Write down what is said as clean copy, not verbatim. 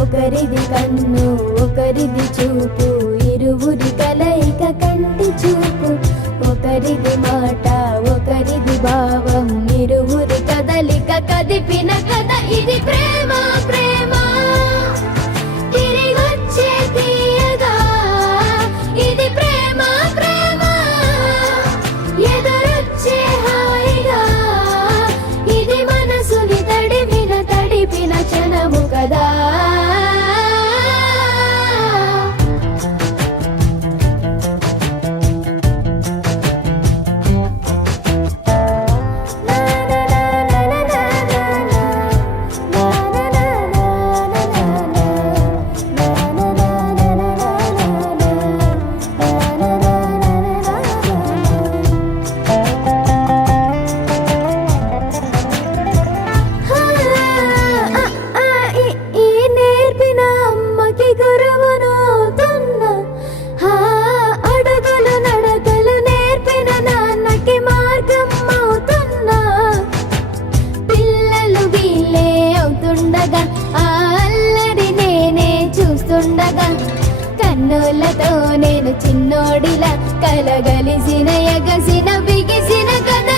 ఒకరిది కన్ను ఒకరిది చూపు, ఇరువురి కలయిక కంటి చూపు. ఒకరిది మాట ఒకరిది భావం, ఇరువురి కదలిక కదిపిన కథ ఇది ప్రేమ. ప్రేమ తిరిగొచ్చే తీయగా ఇది ప్రేమ. ప్రేమ ఎదురొచ్చే హాయిగా ఇది మనసుని తడిపిన క్షణము కదా. కన్నులతో నేను చిన్నోడిలా కలగలిసిన ఎగసిన బిగిసిన కథ